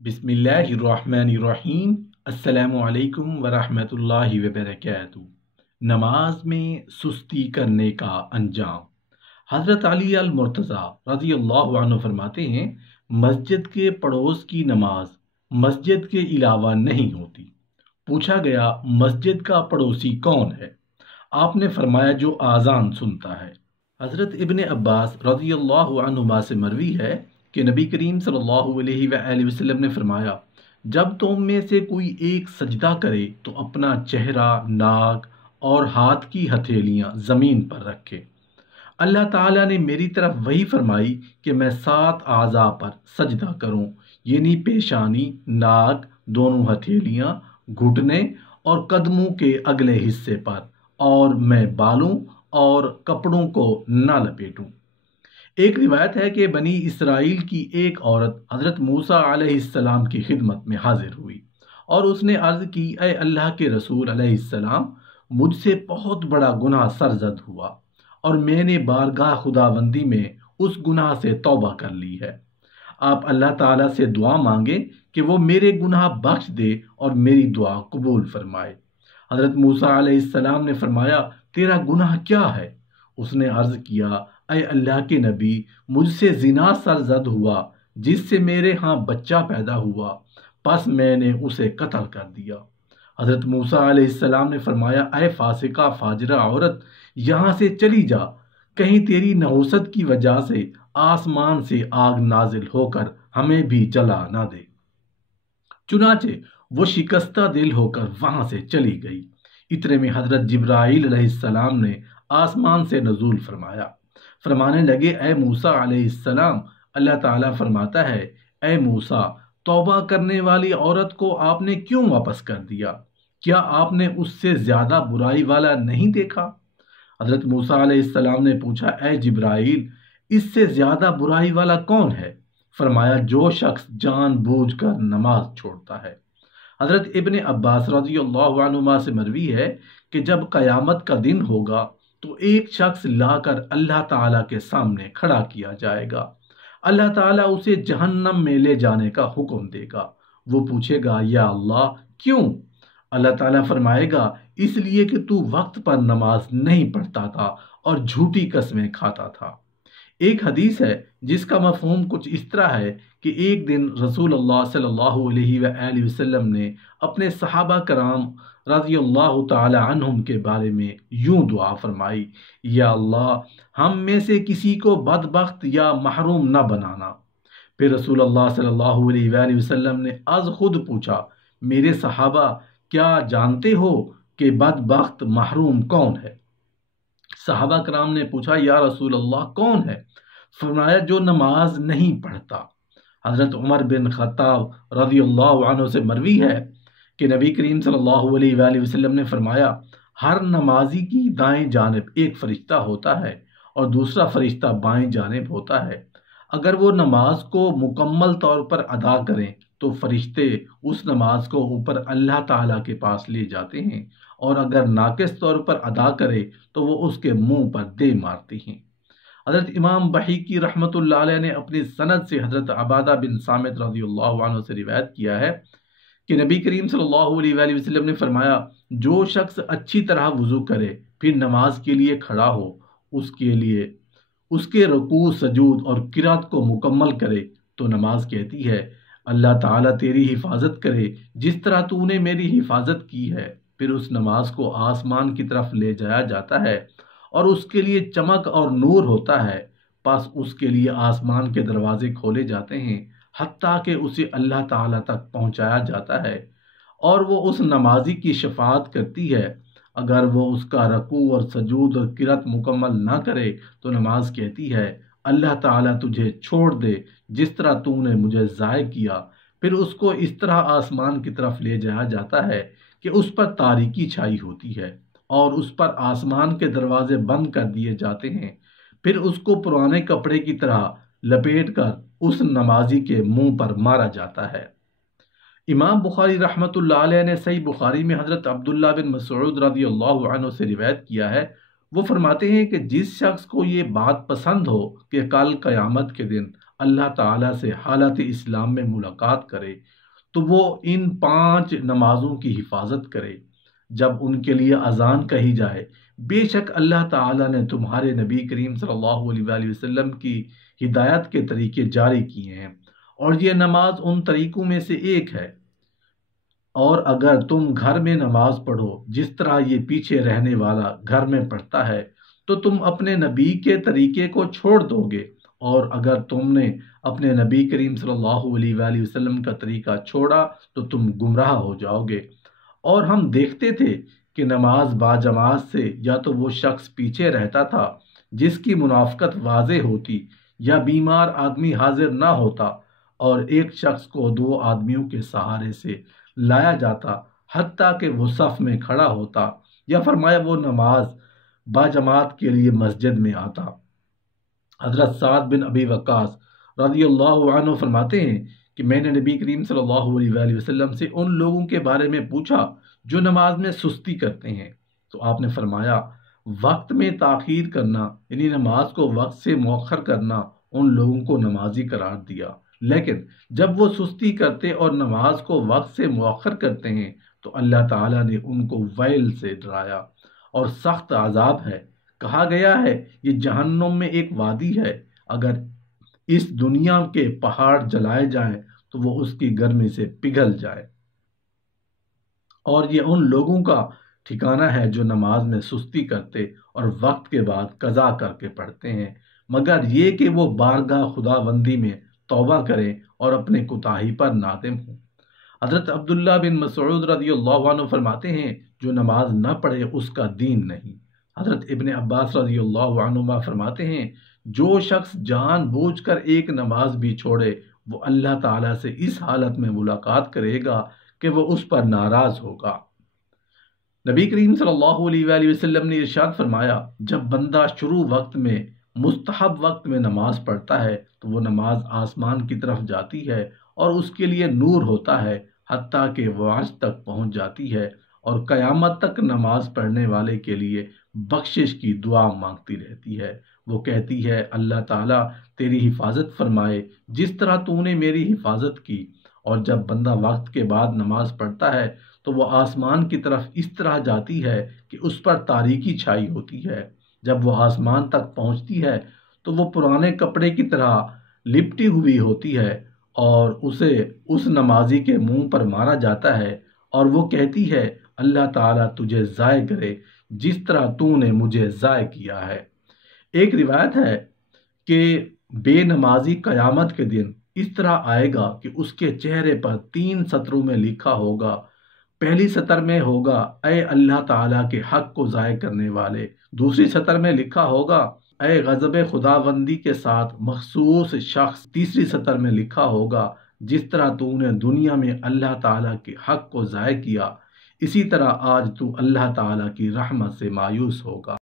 بسم اللہ الرحمن الرحیم۔ السلام علیکم ورحمۃ اللہ وبرکاتہ۔ نماز میں سستی کرنے کا انجام۔ حضرت علی المرتضیٰ رضی اللہ عنہ فرماتے ہیں، مسجد کے پڑوس کی نماز مسجد کے علاوہ نہیں ہوتی۔ پوچھا گیا، مسجد کا پڑوسی کون ہے؟ آپ نے فرمایا، جو آذان سنتا ہے۔ حضرت ابن عباس رضی اللہ عنہما سے مروی ہے کہ نبی کریم صلی اللہ علیہ وآلہ وسلم نے فرمایا، جب تم میں سے کوئی ایک سجدہ کرے تو اپنا چہرہ، ناک اور ہاتھ کی ہتھیلیاں زمین پر رکھے۔ اللہ تعالیٰ نے میری طرف وحی فرمائی کہ میں 7 اعضاء پر سجدہ کروں، یعنی پیشانی، ناک، دونوں ہتھیلیاں، گھٹنے اور قدموں کے اگلے حصے پر، اور میں بالوں اور کپڑوں کو نہ لپیٹوں۔ ایک روایت ہے کہ بنی اسرائیل کی ایک عورت حضرت موسیٰ علیہ السلام کی خدمت میں حاضر ہوئی اور اس نے عرض کی، اے اللہ کے رسول علیہ السلام، مجھ سے بہت بڑا گناہ سرزد ہوا اور میں نے بارگاہ خداوندی میں اس گناہ سے توبہ کر لی ہے۔ آپ اللہ تعالیٰ سے دعا مانگے کہ وہ میرے گناہ بخش دے اور میری دعا قبول فرمائے۔ حضرت موسیٰ علیہ السلام نے فرمایا، تیرا گناہ کیا ہے؟ اس نے عرض کیا، اے اللہ کے نبی، مجھ سے زنا سرزد ہوا جس سے میرے ہاں بچہ پیدا ہوا، پس میں نے اسے قتل کر دیا۔ حضرت موسیٰ علیہ السلام نے فرمایا، اے فاسقہ فاجرہ عورت، یہاں سے چلی جا، کہیں تیری نحوست کی وجہ سے آسمان سے آگ نازل ہو کر ہمیں بھی جلا نہ دے۔ چنانچہ وہ شکستہ دل ہو کر وہاں سے چلی گئی۔ اتنے میں حضرت جبرائیل علیہ السلام نے آسمان سے نزول فرمایا، فرمانے لگے، اے موسیٰ علیہ السلام، اللہ تعالیٰ فرماتا ہے، اے موسیٰ، توبہ کرنے والی عورت کو آپ نے کیوں واپس کر دیا؟ کیا آپ نے اس سے زیادہ برائی والا نہیں دیکھا؟ حضرت موسیٰ علیہ السلام نے پوچھا، اے جبرائیل، اس سے زیادہ برائی والا کون ہے؟ فرمایا، جو شخص جان بوجھ کر نماز چھوڑتا ہے۔ حضرت ابن عباس رضی اللہ عنہما سے مروی ہے کہ جب قیامت کا دن ہوگا تو ایک شخص لا کر اللہ تعالیٰ کے سامنے کھڑا کیا جائے گا۔ اللہ تعالیٰ اسے جہنم میں لے جانے کا حکم دے گا۔ وہ پوچھے گا، یا اللہ، کیوں؟ اللہ تعالیٰ فرمائے گا، اس لیے کہ تو وقت پر نماز نہیں پڑھتا تھا اور جھوٹی قسمیں کھاتا تھا۔ ایک حدیث ہے جس کا مفہوم کچھ اس طرح ہے کہ ایک دن رسول اللہ صلی اللہ علیہ وآلہ وسلم نے اپنے صحابہ کرام رضی اللہ تعالی عنہم کے بارے میں یوں دعا فرمائی، یا اللہ، ہم میں سے کسی کو بدبخت یا محروم نہ بنانا۔ پھر رسول اللہ صلی اللہ علیہ وآلہ وسلم نے از خود پوچھا، میرے صحابہ، کیا جانتے ہو کہ بدبخت محروم کون ہے؟ صحابہ کرام نے پوچھا، یا رسول اللہ، کون ہے؟ فرمایا، جو نماز نہیں پڑھتا۔ حضرت عمر بن خطاب رضی اللہ عنہ سے مروی ہے کہ نبی کریم صلی اللہ علیہ وآلہ وسلم نے فرمایا، ہر نمازی کی دائیں جانب ایک فرشتہ ہوتا ہے اور دوسرا فرشتہ بائیں جانب ہوتا ہے۔ اگر وہ نماز کو مکمل طور پر ادا کریں تو فرشتے اس نماز کو اوپر اللہ تعالیٰ کے پاس لے جاتے ہیں، اور اگر ناقص طور پر ادا کرے تو وہ اس کے منہ پر دے مارتے ہیں۔ حضرت امام بحیقی رحمۃ اللہ علیہ نے اپنی سند سے حضرت عبادہ بن صامت رضی اللہ عنہ سے روایت کیا ہے کہ نبی کریم صلی اللہ علیہ وآلہ وسلم نے فرمایا، جو شخص اچھی طرح وضو کرے پھر نماز کے لیے کھڑا ہو، اس کے رکوع، سجود اور قرات کو مکمل کرے تو نماز کہتی ہے، اللہ تعالیٰ تیری حفاظت کرے جس طرح تو نے میری حفاظت کی ہے۔ پھر اس نماز کو آسمان کی طرف لے جایا جاتا ہے اور اس کے لیے چمک اور نور ہوتا ہے، پس اس کے لیے آسمان کے دروازے کھولے جاتے ہیں حتیٰ کہ اسے اللہ تعالیٰ تک پہنچایا جاتا ہے، اور وہ اس نمازی کی شفاعت کرتی ہے۔ اگر وہ اس کا رکوع اور سجود اور قرات مکمل نہ کرے تو نماز کہتی ہے، اللہ تعالیٰ تجھے چھوڑ دے جس طرح تو نے مجھے ضائع کیا۔ پھر اس کو اس طرح آسمان کی طرف لے جایا جاتا ہے کہ اس پر تاریکی چھائی ہوتی ہے اور اس پر آسمان کے دروازے بند کر دیے جاتے ہیں۔ پھر اس کو پرانے کپڑے کی طرح لپیٹ کر اس نمازی کے منہ پر مارا جاتا ہے۔ امام بخاری رحمۃ اللہ علیہ نے صحیح بخاری میں حضرت عبداللہ بن مسعود رضی اللہ عنہ سے روایت کیا ہے، وہ فرماتے ہیں کہ جس شخص کو یہ بات پسند ہو کہ کل قیامت کے دن اللہ تعالیٰ سے حالت اسلام میں ملاقات کرے تو وہ ان 5 نمازوں کی حفاظت کرے۔ جب ان کے لیے اذان کہی جائے، بے شک اللہ تعالیٰ نے تمہارے نبی کریم صلی اللہ علیہ وآلہ وسلم کی ہدایت کے طریقے جاری کیے ہیں، اور یہ نماز ان طریقوں میں سے ایک ہے۔ اور اگر تم گھر میں نماز پڑھو جس طرح یہ پیچھے رہنے والا گھر میں پڑھتا ہے تو تم اپنے نبی کے طریقے کو چھوڑ دو گے، اور اگر تم نے اپنے نبی کریم صلی اللہ علیہ وآلہ وسلم کا طریقہ چھوڑا تو تم گمراہ ہو جاؤ گے۔ اور ہم دیکھتے تھے کہ نماز باجماعت سے یا تو وہ شخص پیچھے رہتا تھا جس کی منافقت واضح ہوتی، یا بیمار آدمی حاضر نہ ہوتا اور ایک شخص کو 2 آدمیوں کے سہارے سے لایا جاتا حتیٰ کہ وہ صف میں کھڑا ہوتا، یا فرمایا وہ نماز باجماعت کے لیے مسجد میں آتا۔ حضرت سعد بن ابی وقاص رضی اللہ عنہ فرماتے ہیں کہ میں نے نبی کریم صلی اللہ علیہ وآلہ وسلم سے ان لوگوں کے بارے میں پوچھا جو نماز میں سستی کرتے ہیں، تو آپ نے فرمایا وقت میں تاخیر کرنا، یعنی نماز کو وقت سے مؤخر کرنا، ان لوگوں کو نمازی قرار دیا، لیکن جب وہ سستی کرتے اور نماز کو وقت سے مؤخر کرتے ہیں تو اللہ تعالیٰ نے ان کو ویل سے ڈرایا اور سخت عذاب ہے۔ کہا گیا ہے یہ جہنم میں ایک وادی ہے، اگر اس دنیا کے پہاڑ جلائے جائیں تو وہ اس کی گرمی سے پگھل جائے۔ اور یہ ان لوگوں کا ٹھکانہ ہے جو نماز میں سستی کرتے اور وقت کے بعد قضا کر کے پڑھتے ہیں، مگر یہ کہ وہ بارگاہ خداوندی میں توبہ کریں اور اپنے کوتاہی پر نادم ہوں۔ حضرت عبداللہ بن مسعود رضی اللہ عنہ فرماتے ہیں جو نماز نہ پڑھے اس کا دین نہیں۔ حضرت ابن عباس رضی اللہ عنہما فرماتے ہیں جو شخص جان بوجھ کر ایک نماز بھی چھوڑے وہ اللہ تعالیٰ سے اس حالت میں ملاقات کرے گا کہ وہ اس پر ناراض ہوگا۔ نبی کریم صلی اللہ علیہ وآلہ وسلم نے ارشاد فرمایا جب بندہ شروع وقت میں مستحب وقت میں نماز پڑھتا ہے تو وہ نماز آسمان کی طرف جاتی ہے اور اس کے لیے نور ہوتا ہے حتیٰ کہ وہ عرش تک پہنچ جاتی ہے، اور قیامت تک نماز پڑھنے والے کے لیے بخشش کی دعا مانگتی رہتی ہے۔ وہ کہتی ہے اللہ تعالیٰ تیری حفاظت فرمائے جس طرح تو نے میری حفاظت کی۔ اور جب بندہ وقت کے بعد نماز پڑھتا ہے تو وہ آسمان کی طرف اس طرح جاتی ہے کہ اس پر تاریکی چھائی ہوتی ہے۔ جب وہ آسمان تک پہنچتی ہے تو وہ پرانے کپڑے کی طرح لپٹی ہوئی ہوتی ہے اور اسے اس نمازی کے منہ پر مارا جاتا ہے، اور وہ کہتی ہے اللہ تعالیٰ تجھے ضائع کرے جس طرح تو نے مجھے ضائع کیا ہے۔ ایک روایت ہے کہ بے نمازی قیامت کے دن اس طرح آئے گا کہ اس کے چہرے پر 3 سطروں میں لکھا ہوگا۔ پہلی سطر میں ہوگا اے اللہ تعالیٰ کے حق کو ضائع کرنے والے، دوسری سطر میں لکھا ہوگا اے غضب خداوندی کے ساتھ مخصوص شخص، تیسری سطر میں لکھا ہوگا جس طرح تو نے دنیا میں اللہ تعالیٰ کے حق کو ضائع کیا اسی طرح آج تو اللہ تعالیٰ کی رحمت سے مایوس ہوگا۔